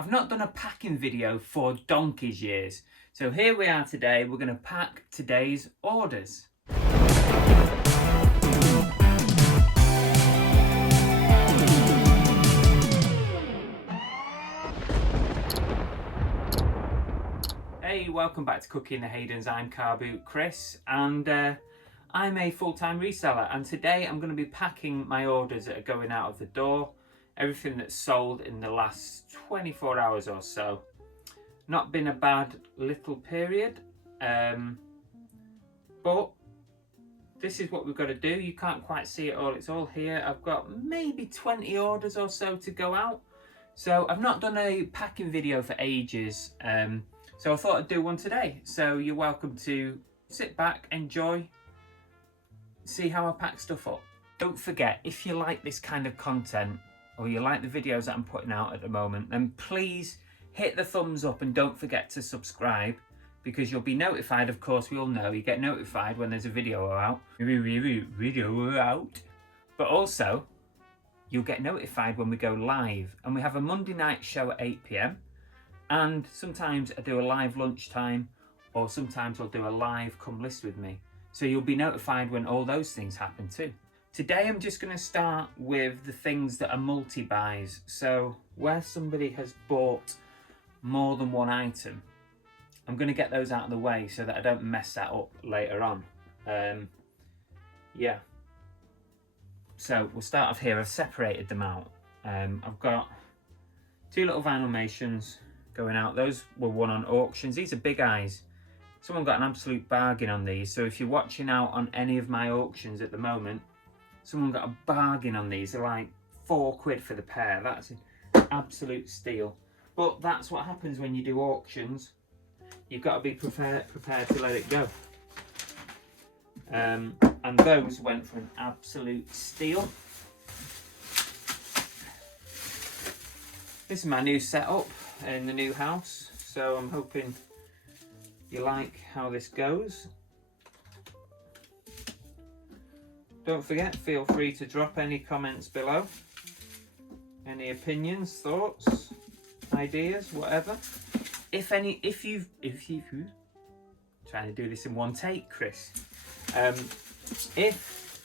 I've not done a packing video for donkey's years. So here we are today, we're going to pack today's orders. Hey, welcome back to Cooking the Haydens. I'm Car Boot Chris and I'm a full-time reseller, and today I'm going to be packing my orders that are going out of the door. Everything that's sold in the last 24 hours or so. Not been a bad little period, but this is what we've got to do. You can't quite see it all, it's all here. I've got maybe 20 orders or so to go out. So I've not done a packing video for ages, so I thought I'd do one today. So you're welcome to sit back, enjoy, see how I pack stuff up. Don't forget, if you like this kind of content, or you like the videos that I'm putting out at the moment, then please hit the thumbs up and don't forget to subscribe, because you'll be notified. Of course, we all know you get notified when there's a video out. But also, you'll get notified when we go live. And we have a Monday night show at 8 PM. And sometimes I do a live lunchtime, or sometimes I'll do a live come list with me. So you'll be notified when all those things happen too. Today I'm just going to start with the things that are multi-buys. So where somebody has bought more than one item, I'm going to get those out of the way so that I don't mess that up later on. Yeah. So we'll start off here. I've separated them out. I've got two little vinyl Masons going out. Those were won on auctions. These are big eyes. Someone got an absolute bargain on these. So if you're watching out on any of my auctions at the moment, someone got a bargain on these. They're like £4 for the pair. That's an absolute steal. But that's what happens when you do auctions. You've got to be prepared to let it go. And those went for an absolute steal. This is my new setup in the new house. So I'm hoping you like how this goes. Don't forget, feel free to drop any comments below. Any opinions, thoughts, ideas, whatever. If you trying to do this in one take, Chris. If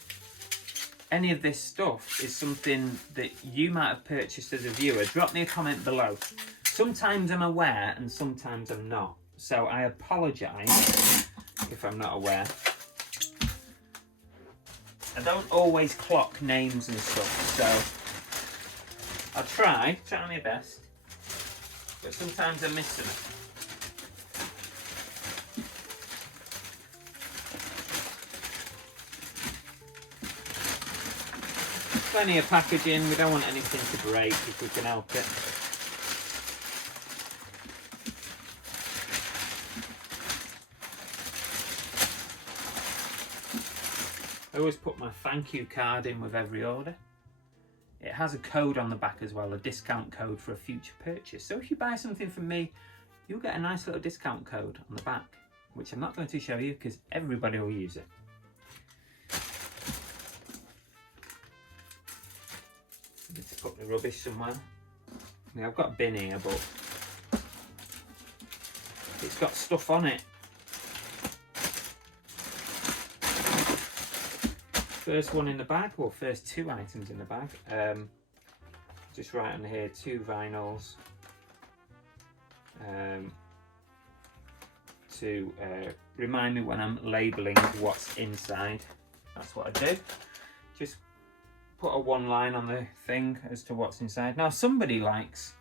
any of this stuff is something that you might have purchased as a viewer, drop me a comment below. Sometimes I'm aware and sometimes I'm not. So I apologise if I'm not aware. I don't always clock names and stuff, so I'll try my best, but sometimes I miss them. Plenty of packaging, we don't want anything to break if we can help it. I always put my thank you card in with every order. It has a code on the back as well, a discount code for a future purchase. So if you buy something from me, you'll get a nice little discount code on the back, which I'm not going to show you because everybody will use it. I need to put the rubbish somewhere. Now, I've got a bin here, but it's got stuff on it. First one in the bag, well, first two items in the bag. Just right on here, 2 vinyls to remind me when I'm labelling what's inside. That's what I do. Just put a one line on the thing as to what's inside. Now, somebody likes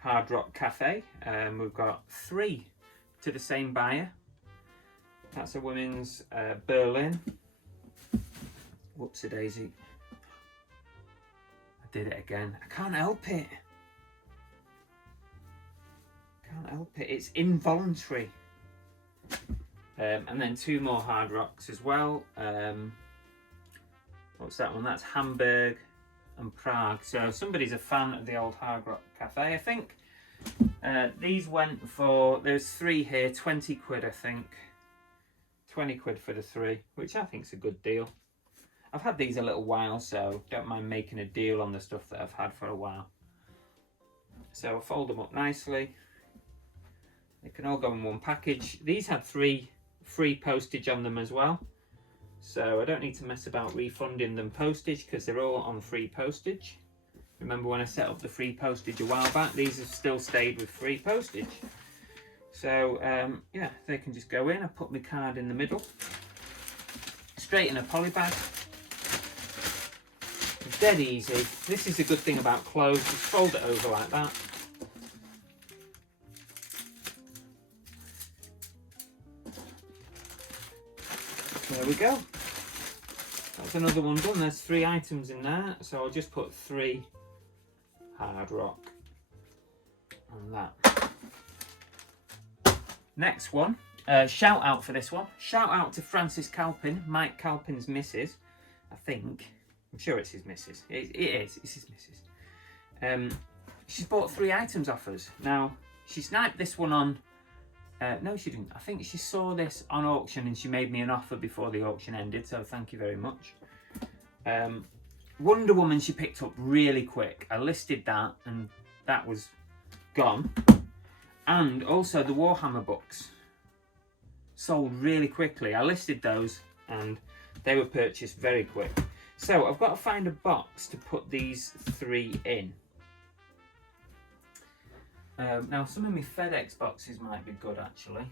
Hard Rock Cafe. We've got 3 to the same buyer. That's a women's Berlin. Whoopsie daisy. I did it again. I can't help it. Can't help it. It's involuntary. And then 2 more Hard Rocks as well. What's that one? That's Hamburg and Prague. So somebody's a fan of the old Hard Rock Cafe, I think. These went for, there's 3 here, 20 quid I think. 20 quid for the 3, which I think is a good deal. I've had these a little while, so don't mind making a deal on the stuff that I've had for a while. So I'll fold them up nicely. They can all go in one package. These had free postage on them as well. So I don't need to mess about refunding them postage because they're all on free postage. Remember when I set up the free postage a while back? These have still stayed with free postage. So yeah, they can just go in. I put my card in the middle. Straight in a poly bag. Dead easy. This is a good thing about clothes. Just fold it over like that. There we go. That's another one done. There's 3 items in there, so I'll just put 3 hard rock on that. Next one, shout out for this one. Shout out to Francis Calpin, Mike Calpin's missus, I think. I'm sure it's his missus. It is, it's his missus. She's bought 3 items off us. Now, she sniped this one on, no she didn't. I think she saw this on auction and she made me an offer before the auction ended, so thank you very much. Wonder Woman she picked up really quick. I listed that and that was gone. And also the Warhammer books sold really quickly. I listed those and they were purchased very quick. So I've got to find a box to put these 3 in. Now some of my FedEx boxes might be good actually.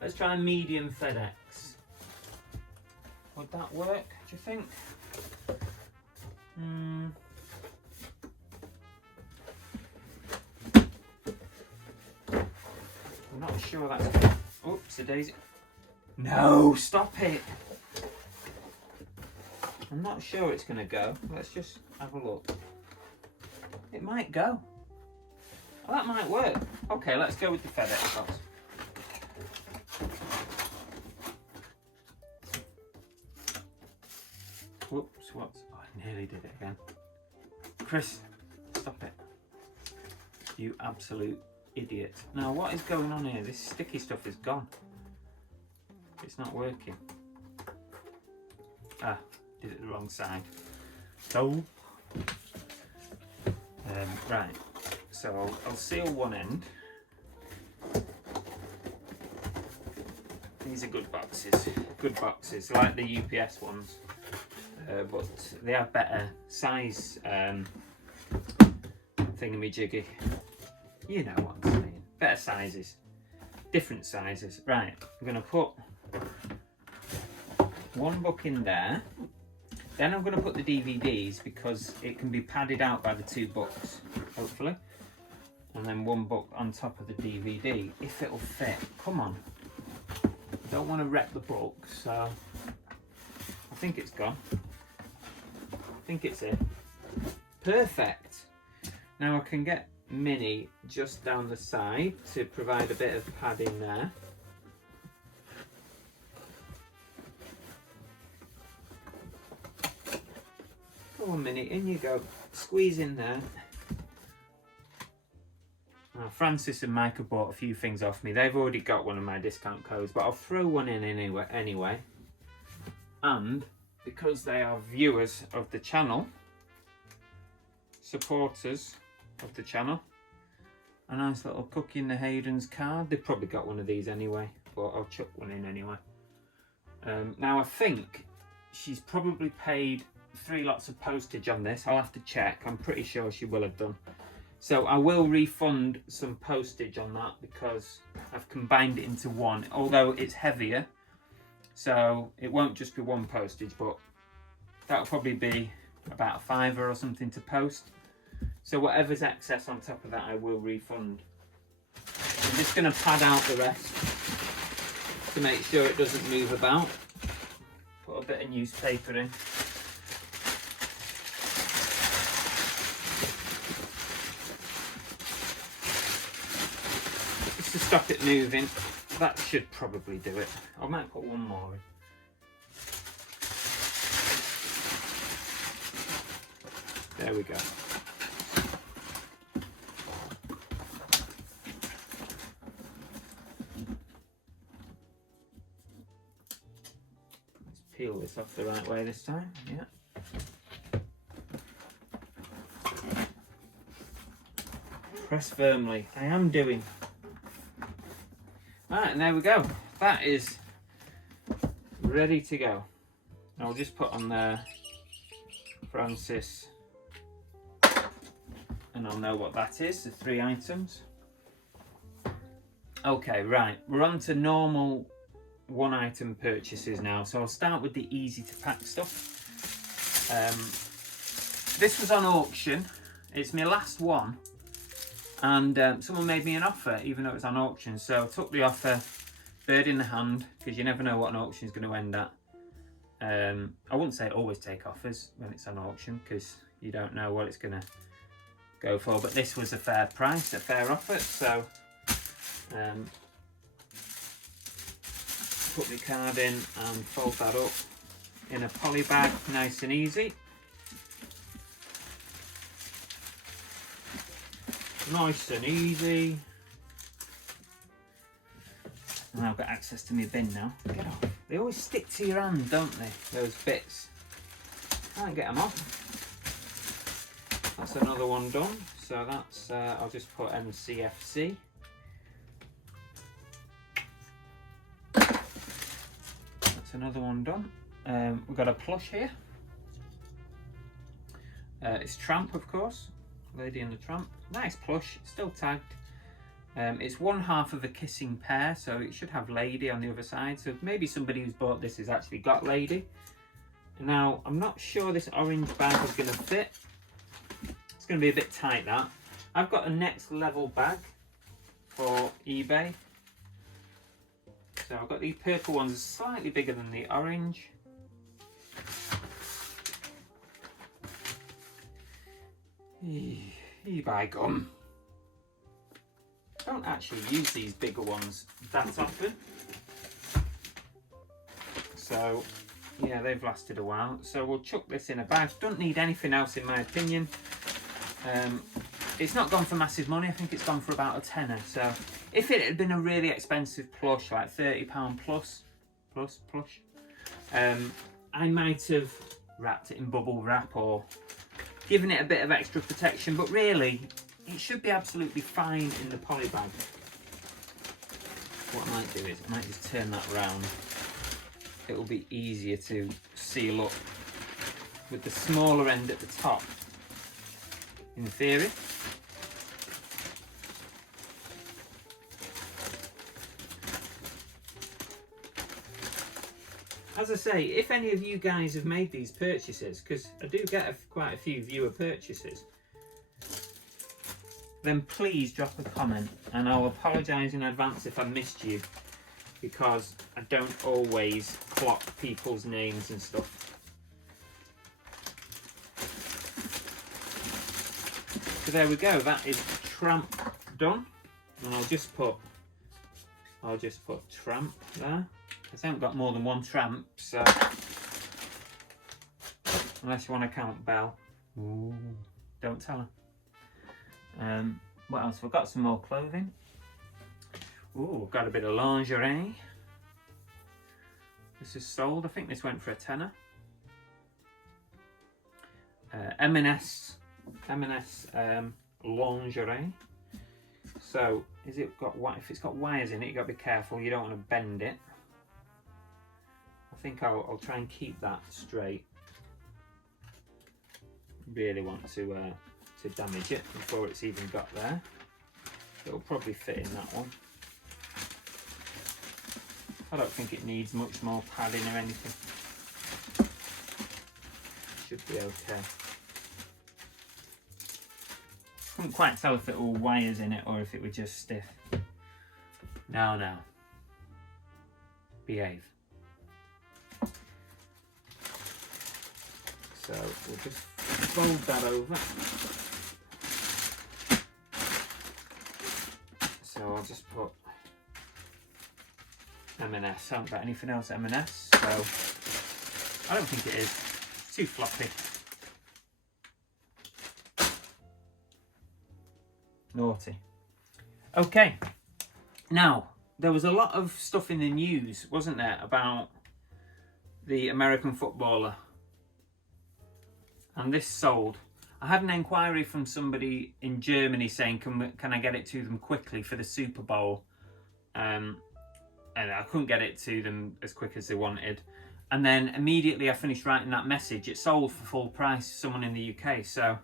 Let's try medium FedEx. Would that work, do you think? I'm not sure that's good. Oops, a daisy. No, stop it. I'm not sure it's going to go. Let's just have a look. It might go. Oh, that might work. Okay, let's go with the FedEx box. Whoops, whoops. Oh, I nearly did it again. Chris, stop it. You absolute idiot. Now, what is going on here? This sticky stuff is gone. It's not working. Ah, did it the wrong side. So, right. So I'll seal one end. These are good boxes, like the UPS ones, but they have better size thingamajiggy. You know what I'm saying. Better sizes, different sizes. Right, I'm going to put one book in there. Then I'm going to put the DVDs because it can be padded out by the 2 books, hopefully. And then 1 book on top of the DVD, if it'll fit. Come on. Don't want to wreck the book, so I think it's gone. I think it's in. Perfect. Now I can get Mini just down the side to provide a bit of padding there. Come on, Mini, in you go. Squeeze in there. Now, Francis and Mike have bought a few things off me. They've already got one of my discount codes, but I'll throw one in anyway. And because they are viewers of the channel, supporters of the channel, a nice little Cookie in the Hayden's card. They've probably got one of these anyway, but I'll chuck one in anyway. Now I think she's probably paid 3 lots of postage on this. I'll have to check. I'm pretty sure she will have done. So I will refund some postage on that because I've combined it into one, although it's heavier. So it won't just be 1 postage, but that'll probably be about a £5 or something to post. So whatever's excess on top of that, I will refund. I'm just going to pad out the rest to make sure it doesn't move about. Put a bit of newspaper in. Just to stop it moving. That should probably do it. I might put one more in. There we go. Let's peel this off the right way this time. Yeah. Press firmly. I am doing. Right, and there we go. That is ready to go. I'll just put on there Francis, and I'll know what that is, the 3 items. Okay, right, we're on to normal 1 item purchases now. So I'll start with the easy to pack stuff. This was on auction. It's my last one, and someone made me an offer even though it was on auction. So I took the offer, bird in the hand, because you never know what an auction is going to end at. I wouldn't say always take offers when it's on auction, because you don't know what it's going to go for, but this was a fair price, a fair offer. So put my card in and fold that up in a poly bag, nice and easy. Nice and easy. And I've got access to my bin now. Get off. They always stick to your hand, don't they? Those bits. Can't get them off. That's another one done. So that's, I'll just put MCFC. That's another one done. We've got a plush here. It's Tramp, of course. Lady and the Tramp. Nice plush, still tagged. It's 1/2 of a kissing pair, so it should have Lady on the other side. So maybe somebody who's bought this has actually got Lady. Now, I'm not sure this orange bag is going to fit. It's going to be a bit tight, that. I've got a next level bag for eBay. So I've got these purple ones, slightly bigger than the orange. eBay gum. Don't actually use these bigger ones that often. So yeah, they've lasted a while. So we'll chuck this in a bag. Don't need anything else in my opinion. It's not gone for massive money. I think it's gone for about a tenner. So if it had been a really expensive plush, like £30 plus, I might have wrapped it in bubble wrap or given it a bit of extra protection, but really it should be absolutely fine in the poly bag. What I might do is I might just turn that round. It will be easier to seal up with the smaller end at the top, in theory. As I say, if any of you guys have made these purchases, because I do get quite a few viewer purchases, then please drop a comment, and I'll apologise in advance if I missed you, because I don't always clock people's names and stuff. So there we go, that is Tramp done, and I'll just put Tramp there. I haven't got more than one Tramp, so unless you want to count Belle. Ooh, don't tell her. What else? We've got some more clothing. Ooh, we've got a bit of lingerie. This is sold. I think this went for a tenner. M&S lingerie. So, if it's got wires in it, you've got to be careful. You don't want to bend it. I think I'll try and keep that straight. Really want to damage it before it's even got there. It'll probably fit in that one. I don't think it needs much more padding or anything. Should be okay. Couldn't quite tell if it were wires in it or if it were just stiff. No. Behave. So we'll just fold that over. So I'll just put M&S. I haven't got anything else M&S, so I don't think it is. It's too floppy. Naughty. Okay. Now, there was a lot of stuff in the news, wasn't there, about the American footballer. And this sold. I had an inquiry from somebody in Germany saying, can I get it to them quickly for the Super Bowl? And I couldn't get it to them as quick as they wanted. And then immediately I finished writing that message, it sold for full price to someone in the UK. So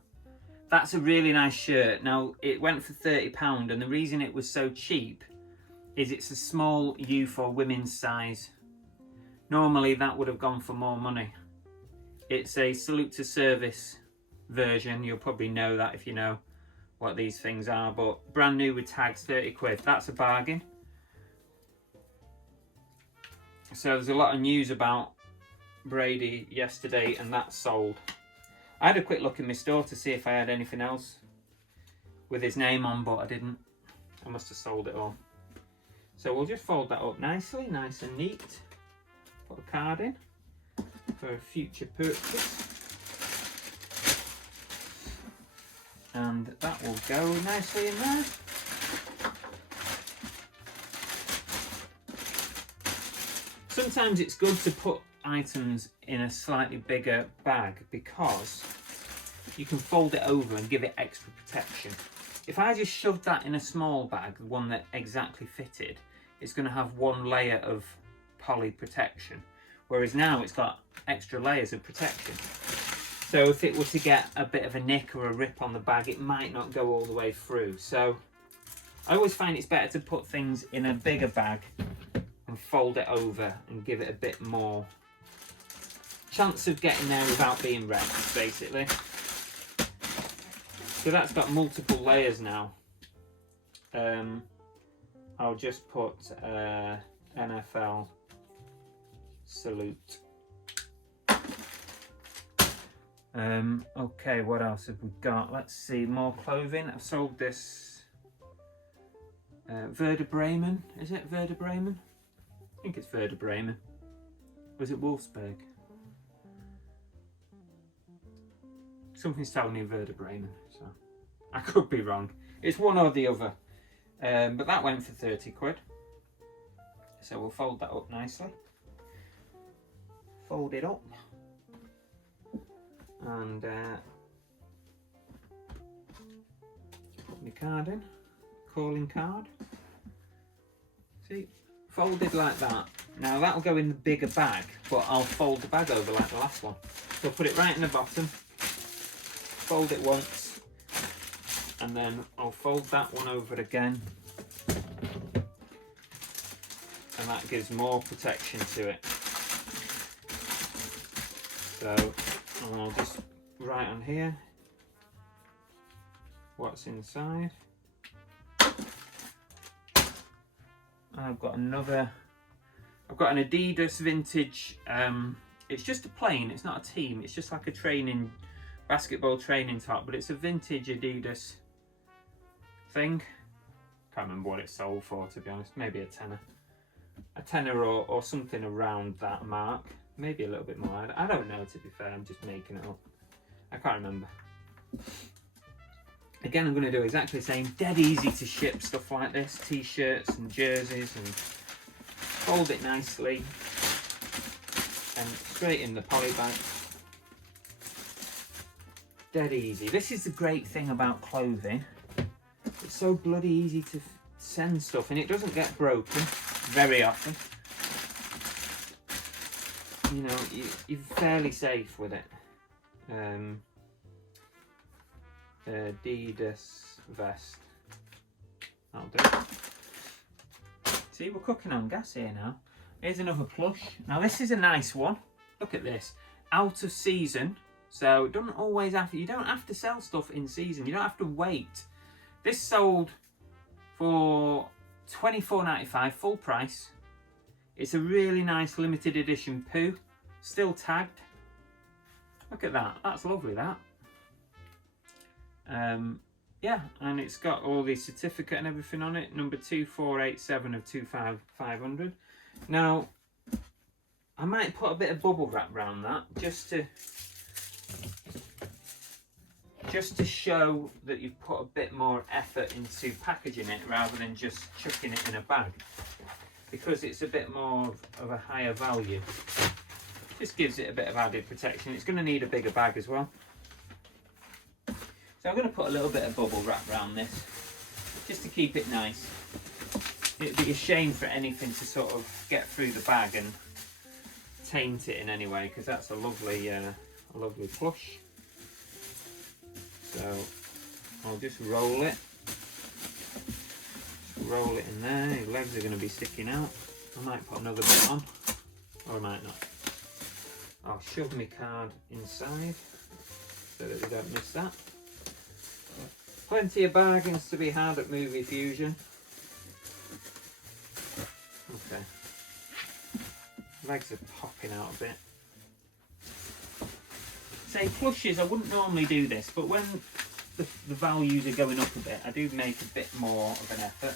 that's a really nice shirt. Now, it went for £30, and the reason it was so cheap is it's a small youth or women's size. Normally that would have gone for more money. It's a salute to service version. You'll probably know that if you know what these things are, but brand new with tags, 30 quid. That's a bargain. So there's a lot of news about Brady yesterday, and that sold. I had a quick look in my store to see if I had anything else with his name on, but I didn't. I must have sold it all. So we'll just fold that up nicely, nice and neat. Put a card in for a future purchase. And that will go nicely in there. Sometimes it's good to put items in a slightly bigger bag because you can fold it over and give it extra protection. If I just shoved that in a small bag, the one that exactly fitted, it's going to have one layer of poly protection, whereas now it's got extra layers of protection. So if it were to get a bit of a nick or a rip on the bag, it might not go all the way through. So I always find it's better to put things in a bigger bag and fold it over and give it a bit more chance of getting there without being wrecked, basically. So that's got multiple layers now. I'll just put NFL salute. Okay, what else have we got? Let's see, more clothing. I've sold this Werder Bremen. Is it Werder Bremen? I think it's Werder Bremen. Or is it Wolfsburg? Something's telling me Werder Bremen, so I could be wrong. It's one or the other. But that went for 30 quid. So we'll fold that up nicely. Fold it up. And put my card in. Calling card. See? Folded like that. Now that'll go in the bigger bag, but I'll fold the bag over like the last one. So put it right in the bottom. Fold it once. And then I'll fold that one over again. And that gives more protection to it. So I'll just write on here what's inside. I've got an Adidas vintage, it's just a plain, it's not a team, it's just like a basketball training top, but it's a vintage Adidas thing. Can't remember what it sold for, to be honest. Maybe a tenner or something around that mark, maybe a little bit more. I don't know, to be fair, I'm just making it up. I can't remember. Again, I'm going to do exactly the same. Dead easy to ship stuff like this, t-shirts and jerseys, and fold it nicely and straight in the poly bag. Dead easy. This is the great thing about clothing. It's so bloody easy to send stuff, and it doesn't get broken very often. You know, you're fairly safe with it. Adidas vest. That'll do. See, we're cooking on gas here now. Here's another plush. Now this is a nice one. Look at this. Out of season. So it doesn't always you don't have to sell stuff in season. You don't have to wait. This sold for £24.95, full price. It's a really nice limited edition poo. Still tagged. Look at that. That's lovely, that. Yeah, and it's got all the certificate and everything on it. Number 2487 of 25500. Now, I might put a bit of bubble wrap around that just to show that you've put a bit more effort into packaging it rather than just chucking it in a bag, because it's a bit more of a higher value. Just gives it a bit of added protection. It's going to need a bigger bag as well. So I'm going to put a little bit of bubble wrap around this, just to keep it nice. It'd be a shame for anything to sort of get through the bag and taint it in any way, because that's a lovely plush. So I'll just roll it. Roll it in there. Your legs are going to be sticking out. I might put another bit on, or I might not. I'll shove my card inside so that we don't miss that. Plenty of bargains to be had at Movie Fusion. Okay. Legs are popping out a bit. Say plushes, I wouldn't normally do this, but when the values are going up a bit, I do make a bit more of an effort.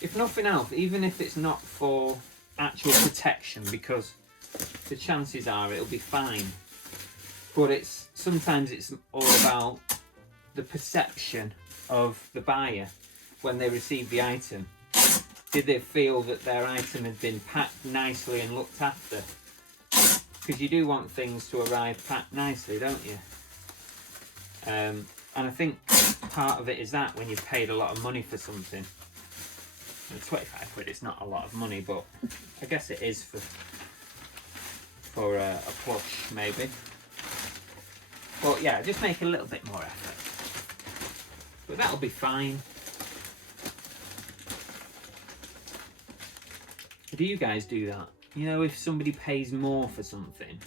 If nothing else, even if it's not for actual protection, because the chances are it'll be fine, but sometimes it's all about the perception of the buyer when they receive the item. Did they feel that their item had been packed nicely and looked after? Because you do want things to arrive packed nicely, don't you? And I think part of it is that when you've paid a lot of money for something. 25 quid, it's not a lot of money, but I guess it is for a plush, maybe. But yeah, just make a little bit more effort. But that'll be fine. Do you guys do that? You know, if somebody pays more for something,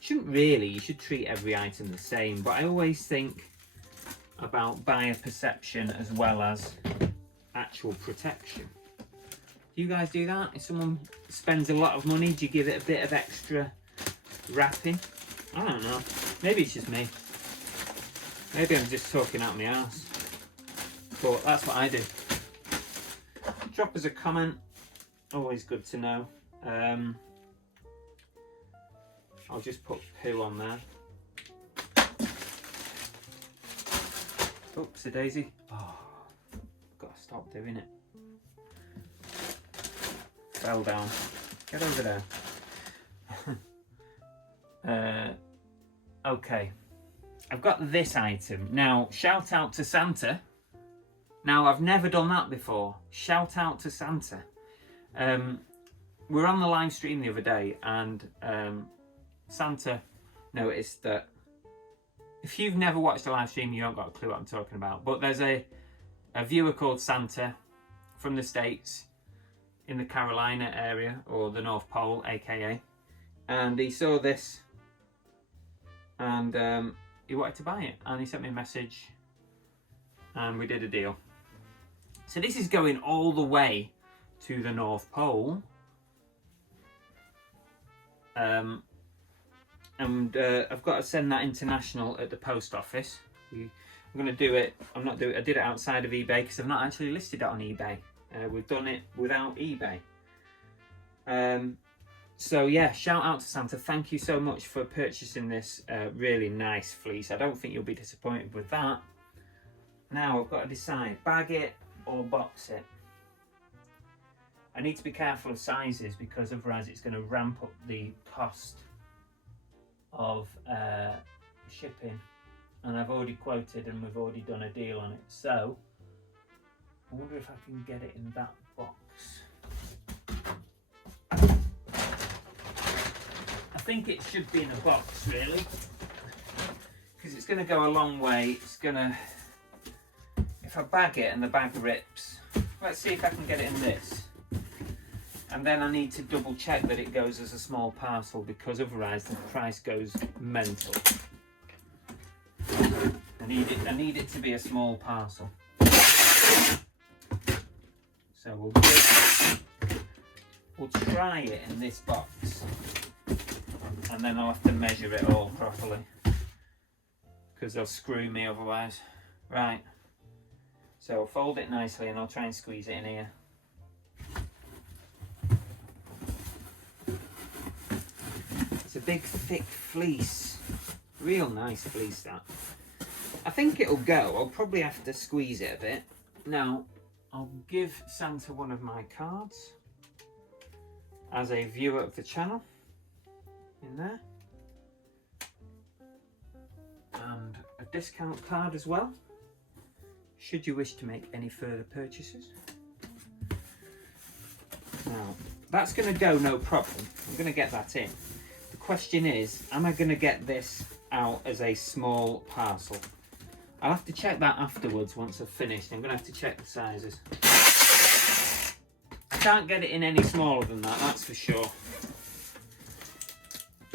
you should treat every item the same, but I always think about buyer perception as well as actual protection. Do you guys do that? If someone spends a lot of money, do you give it a bit of extra wrapping? I don't know. Maybe it's just me. Maybe I'm just talking out my ass. But that's what I do. Drop us a comment. Always good to know. I'll just put poo on there. Oops, a daisy. Oh, gotta stop doing it. Fell down. Get over there. Okay. I've got this item. Now, shout out to Santa. Now, I've never done that before. Shout out to Santa. We were on the live stream the other day, and Santa noticed that if you've never watched a live stream, you haven't got a clue what I'm talking about. But there's a viewer called Santa from the States in the Carolina area, or the North Pole, aka. And he saw this, and he wanted to buy it. And he sent me a message, and we did a deal. So this is going all the way to the North Pole. I've got to send that international at the post office. I'm going to do it. I did it outside of eBay because I've not actually listed it on eBay. We've done it without eBay. So yeah, shout out to Santa. Thank you so much for purchasing this really nice fleece. I don't think you'll be disappointed with that. Now I've got to decide, bag it or box it. I need to be careful of sizes because otherwise it's going to ramp up the cost of shipping, and I've already quoted and we've already done a deal on it. So I wonder if I can get it in that box. I think it should be in a box really, because it's going to go a long way. It's going to, if I bag it and the bag rips, let's see if I can get it in this. And then I need to double check that it goes as a small parcel, because otherwise the price goes mental. I need it to be a small parcel. So we'll try it in this box, and then I'll have to measure it all properly, because they'll screw me otherwise. Right. So I'll fold it nicely and I'll try and squeeze it in here. It's a big thick fleece, real nice fleece that. I think it'll go. I'll probably have to squeeze it a bit. Now I'll give Santa one of my cards as a viewer of the channel. in there. And a discount card as well, should you wish to make any further purchases. Now, that's going to go no problem. I'm going to get that in. The question is, am I going to get this out as a small parcel? I'll have to check that afterwards once I've finished. I'm going to have to check the sizes. I can't get it in any smaller than that, that's for sure.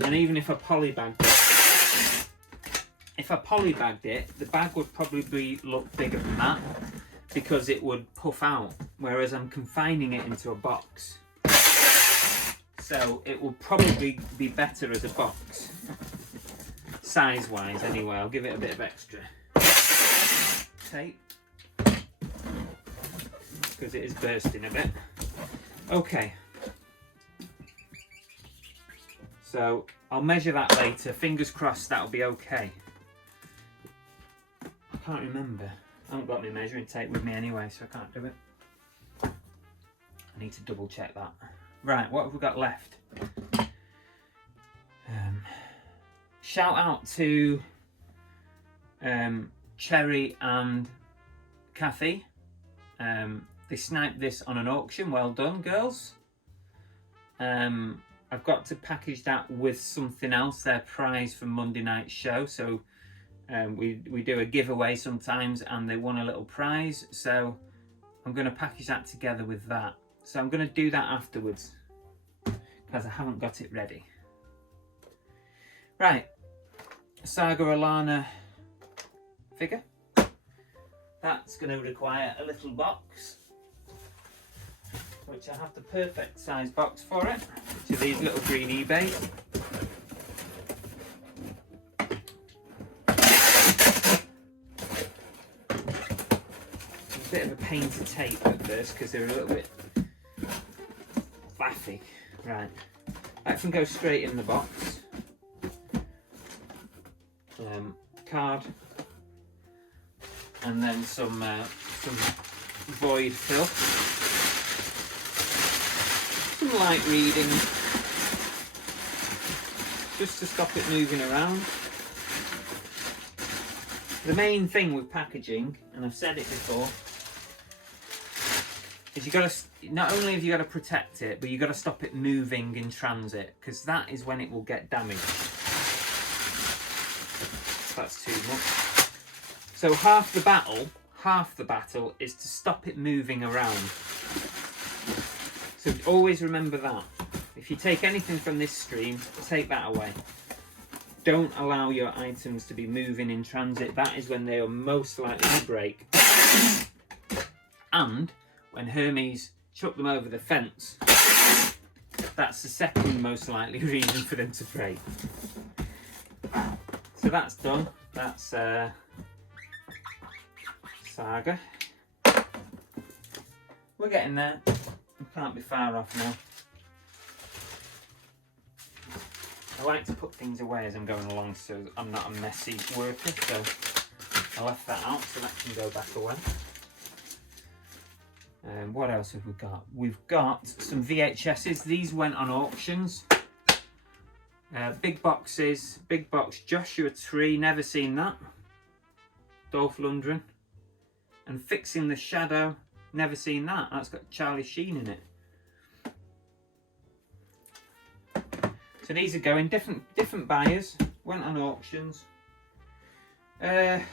And even if I polybagged it, the bag would probably look bigger than that because it would puff out, whereas I'm confining it into a box. So it will probably be better as a box, size-wise anyway. I'll give it a bit of extra tape because it is bursting a bit. Okay, so I'll measure that later. Fingers crossed that'll be okay. I can't remember. I haven't got my measuring tape with me anyway, so I can't do it. I need to double check that. Right, what have we got left? Shout out to Cherry and Kathy. They sniped this on an auction. Well done, girls. I've got to package that with something else, their prize from Monday night's show. So we do a giveaway sometimes and they won a little prize. So I'm going to package that together with that. So I'm going to do that afterwards because I haven't got it ready. Right, Saga Alana figure. That's going to require a little box, which I have the perfect size box for it, which are these little green eBay. A bit of a pain to tape at first because they're a little bit faffy. Right, that can go straight in the box. Card, and then some void fill. Some light reading, just to stop it moving around. The main thing with packaging, and I've said it before, is you got to, not only have you got to protect it, but you got to stop it moving in transit, because that is when it will get damaged. That's too much. So half the battle is to stop it moving around. So always remember that. If you take anything from this stream, take that away. Don't allow your items to be moving in transit. That is when they are most likely to break. And when Hermes chuck them over the fence, that's the second most likely reason for them to break. So that's done. That's Saga. We're getting there. We can't be far off now. I like to put things away as I'm going along so I'm not a messy worker, so I left that out so that can go back away. What else have we got? We've got some VHSs. These went on auctions. Big boxes, big box Joshua Tree, never seen that. Dolph Lundgren. And Fixing the Shadow, never seen that. That's got Charlie Sheen in it. So these are going different buyers, went on auctions. Let's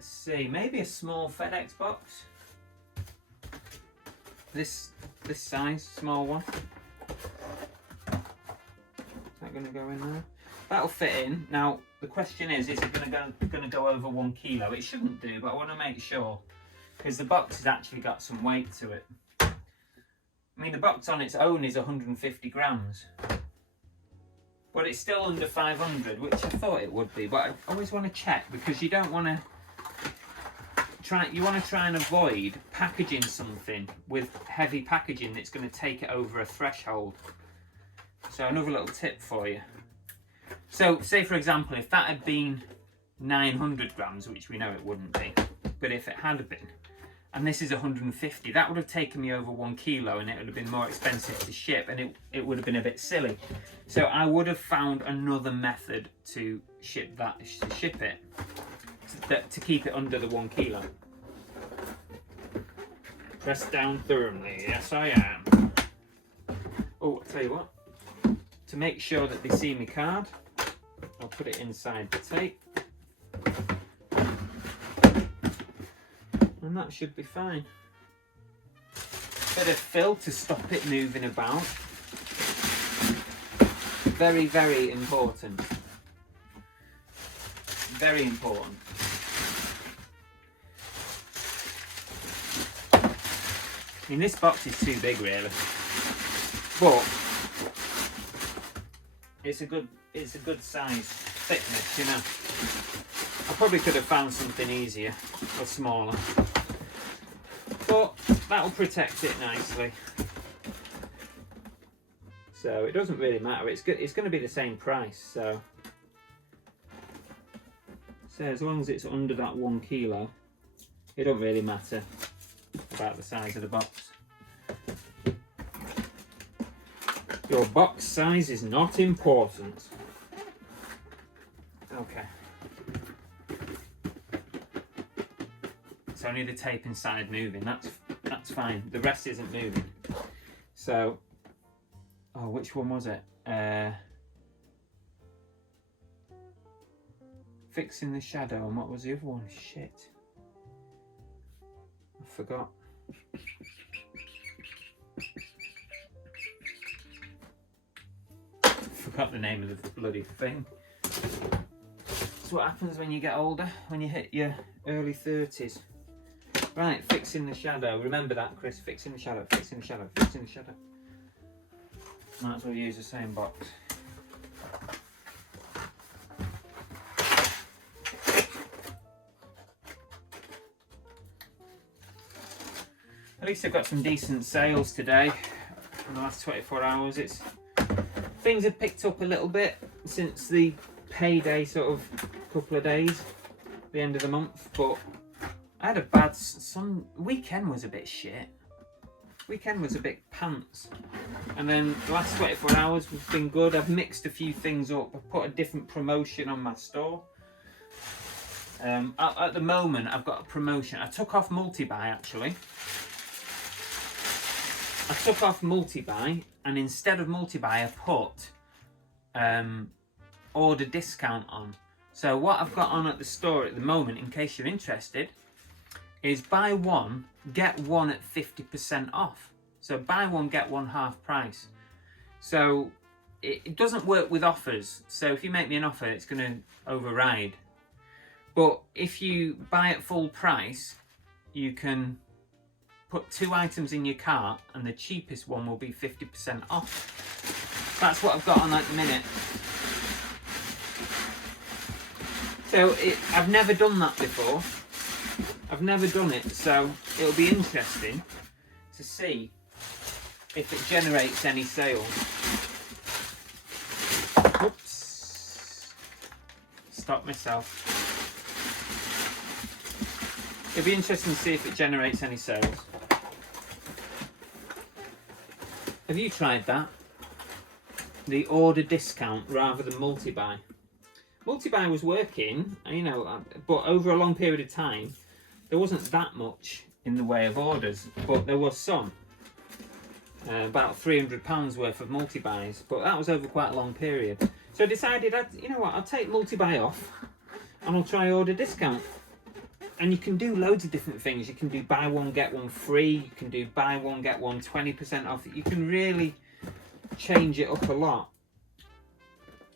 see, maybe a small FedEx box. This size, small one. Going to go in there. That'll fit in. Now the question is it going to go over 1 kilo? It shouldn't do, but I want to make sure because the box has actually got some weight to it. I mean, the box on its own is 150 grams, but it's still under 500, which I thought it would be. But I always want to check because you don't want to try. You want to try and avoid packaging something with heavy packaging that's going to take it over a threshold. So another little tip for you. So say for example, if that had been 900 grams, which we know it wouldn't be, but if it had been, and this is 150. That would have taken me over 1 kilo, and it would have been more expensive to ship, and it would have been a bit silly. So I would have found another method to ship it, to keep it under the 1 kilo. Press down firmly, yes I am. Oh, I'll tell you what, to make sure that they see my card, I'll put it inside the tape. And that should be fine. Bit of fill to stop it moving about. Very, very important. Very important. I mean, this box is too big really, but it's a good size thickness, you know. I probably could have found something easier or smaller, but that'll protect it nicely. So it doesn't really matter. It's good. It's going to be the same price. So as long as it's under that 1 kilo, it don't really matter about the size of the box. Your box size is not important. Okay. It's only the tape inside moving. That's fine. The rest isn't moving. So, oh, which one was it? Fixing the shadow, and what was the other one? Shit, I forgot. Forgot the name of the bloody thing. That's what happens when you get older, when you hit your early 30s. Right, fixing the shadow. Remember that, Chris. Fixing the shadow, fixing the shadow, fixing the shadow. Might as well use the same box. At least I've got some decent sales today in the last 24 hours. Things have picked up a little bit since the payday sort of couple of days, the end of the month, but I had a bad, weekend was a bit shit. Weekend was a bit pants. And then the last 24 hours have been good. I've mixed a few things up. I've put a different promotion on my store. At the moment, I've got a promotion. I took off multi-buy actually. I took off multi-buy, and instead of multi-buy, I put order discount on. So what I've got on at the store at the moment, in case you're interested, is buy one, get one at 50% off. So buy one, get one half price. So it doesn't work with offers. So if you make me an offer, it's going to override. But if you buy at full price, you can put 2 items in your cart and the cheapest one will be 50% off. That's what I've got on at the minute. So I've never done that before. I've never done it, so it'll be interesting to see if it generates any sales. Oops. Stop myself. It'll be interesting to see if it generates any sales. Have you tried that? The order discount rather than multi-buy. Multi-buy was working, you know, but over a long period of time, there wasn't that much in the way of orders, but there was some. About £300 worth of multi-buys, but that was over quite a long period. So I decided, you know what, I'll take multi-buy off and I'll try order discount. And you can do loads of different things. You can do buy one, get one free. You can do buy one, get one 20% off. You can really change it up a lot.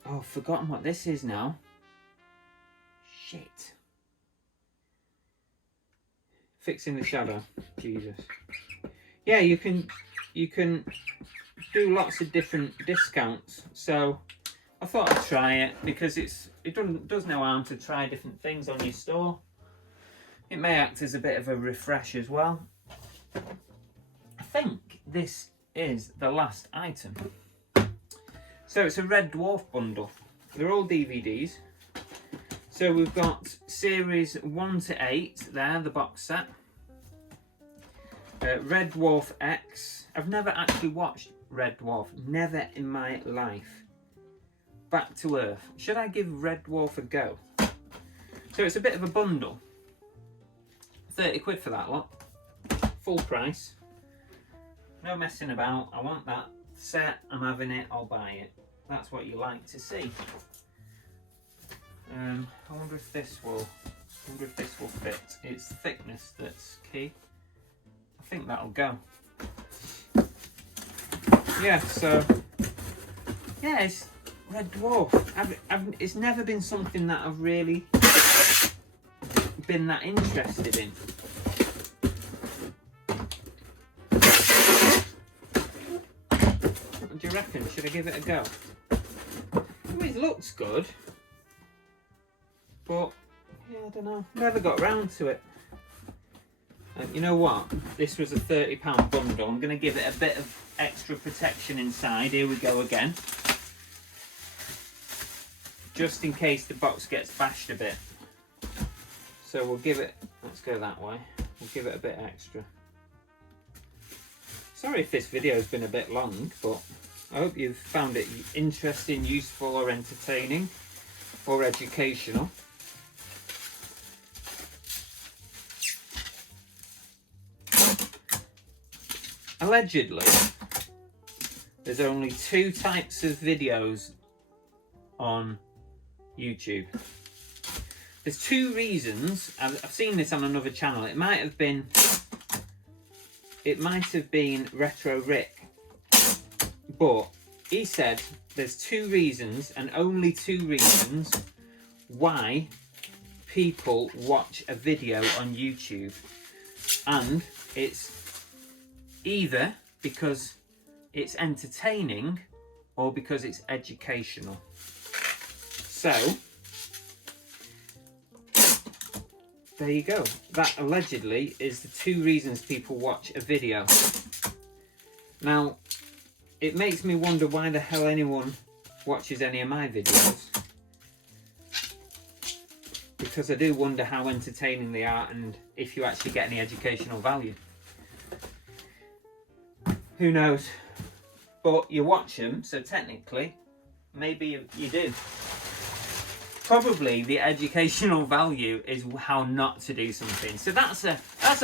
Oh, I've forgotten what this is now. Shit. Fixing the shadow. Jesus. Yeah, you can do lots of different discounts. So I thought I'd try it because it does no harm to try different things on your store. It may act as a bit of a refresh as well. I think this is the last item. So it's a Red Dwarf bundle. They're all DVDs. So we've got series 1 to 8 there, the box set. Red Dwarf X. I've never actually watched Red Dwarf, never in my life. Back to Earth. Should I give Red Dwarf a go? So it's a bit of a bundle. 30 quid for that lot. Full price. No messing about. I want that set. I'm having it. I'll buy it. That's what you like to see. I wonder if this will fit. It's thickness that's key. I think that'll go. Yeah, so yeah, it's Red Dwarf. It's never been something that I've really been that interested in. What do you reckon? Should I give it a go? It looks good, but yeah, I don't know. Never got round to it. You know what? This was a £30 bundle. I'm going to give it a bit of extra protection inside. Here we go again. Just in case the box gets bashed a bit. So we'll give it, let's go that way. We'll give it a bit extra. Sorry if this video has been a bit long, but I hope you've found it interesting, useful or entertaining or educational. Allegedly, there's only 2 types of videos on YouTube. There's 2 reasons. I've seen this on another channel. It might have been Retro Rick, but he said there's 2 reasons, and only 2 reasons, why people watch a video on YouTube, and it's either because it's entertaining or because it's educational. So there you go. That allegedly is the 2 reasons people watch a video. Now, it makes me wonder why the hell anyone watches any of my videos. Because I do wonder how entertaining they are and if you actually get any educational value. Who knows? But you watch them, so technically, maybe you do. Probably the educational value is how not to do something. So that's a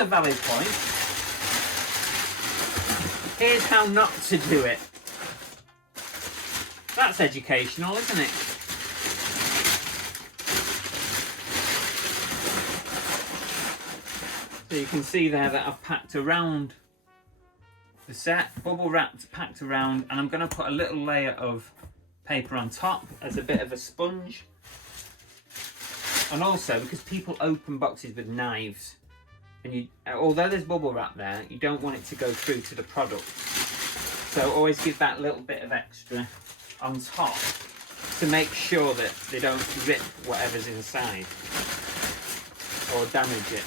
valid point. Here's how not to do it. That's educational, isn't it? So you can see there that I've packed around the set, bubble wrapped, packed around, and I'm going to put a little layer of paper on top as a bit of a sponge. And also, because people open boxes with knives, and although there's bubble wrap there, you don't want it to go through to the product. So always give that little bit of extra on top to make sure that they don't rip whatever's inside or damage it.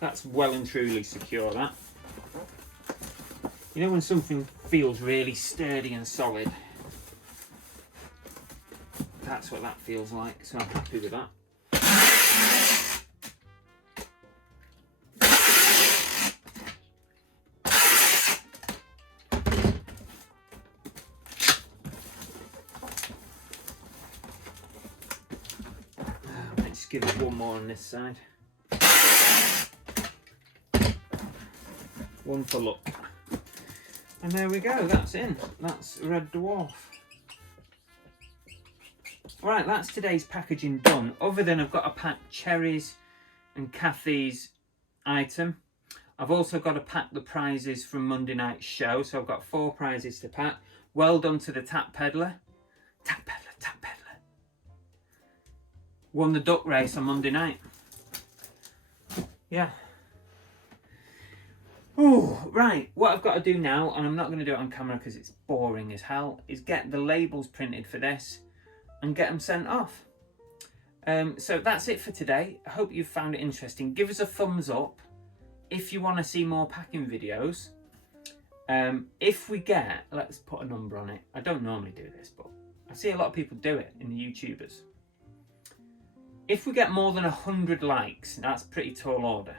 That's well and truly secure, that. You know when something feels really sturdy and solid? That's what that feels like, so I'm happy with that. Let's give it one more on this side. One for luck. And there we go, that's in. That's Red Dwarf. Right, that's today's packaging done. Other than I've got to pack Cherry's and Kathy's item. I've also got to pack the prizes from Monday night's show. So I've got 4 prizes to pack. Well done to the Tap Peddler. Tap Peddler, Tap Peddler. Won the duck race on Monday night. Yeah. Oh, right, what I've got to do now, and I'm not going to do it on camera because it's boring as hell, is get the labels printed for this and get them sent off. So that's it for today. I hope you've found it interesting. Give us a thumbs up if you want to see more packing videos. If we get, let's put a number on it. I don't normally do this, but I I see a lot of people do it in the YouTubers. If we get more than 100 likes, that's a pretty tall order.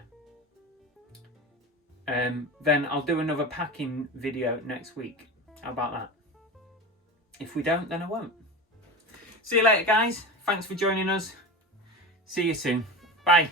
Then I'll do another packing video next week. How about that? If we don't, then I won't. See you later, guys. Thanks for joining us. See you soon. Bye.